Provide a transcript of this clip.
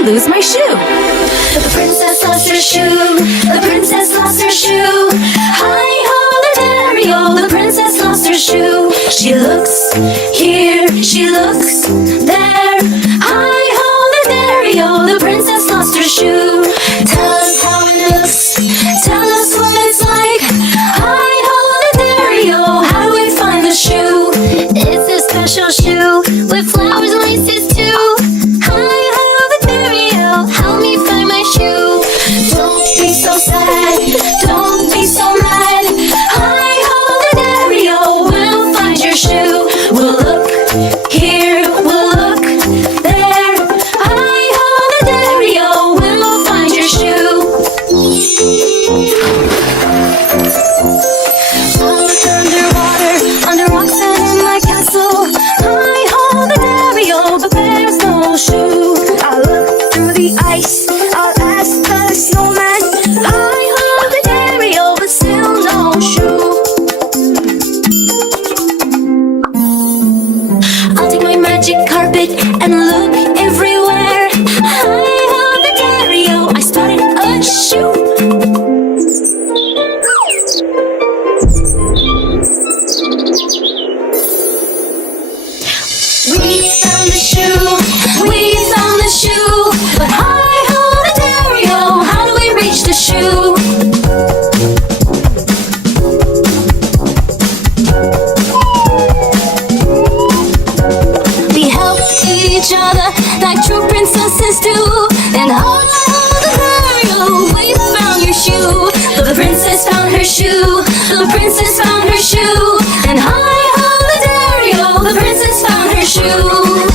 I lose my shoe? The princess lost her shoe. The princess lost her shoe. Hi-ho, the dairy-o, the princess lost her shoe. She looks here, she looks there. Hi-ho, the dairy-o, the princess lost her shoe. Tell us how it looks, tell us what it's like. Hi-ho, the dairy-o, how do we find the shoe? It's a special shoe with flowers and laces too. Hi-ho, the dairy-o, help me find my shoe. Don't be so sad, don't be so mad. Hi-ho, the dairy-o, we'll find your shoe. We'll look here, we'll look there. Hi-ho, the dairy-o, we'll find your shoe. I'll look underwater, under rocks and in my castle. Hi-ho, the dairy-o, but there's no shoe. I'll look through the ice, I'll ask the snowman. Hi-ho, the dairy-o, but still no shoe. I'll take my magic carpet and look everywhere. Hi-ho, the dairy-o, I spotted a shoe. We found the shoe, we found the shoe. But hi-ho, the dairy-o, how do we reach the shoe? We helped each other like true princesses do. And hi-ho, the dairy-o, we found your shoe. The princess found her shoe, the princess found her shoe. And hi-ho, the dairy-o, the princess found her shoe.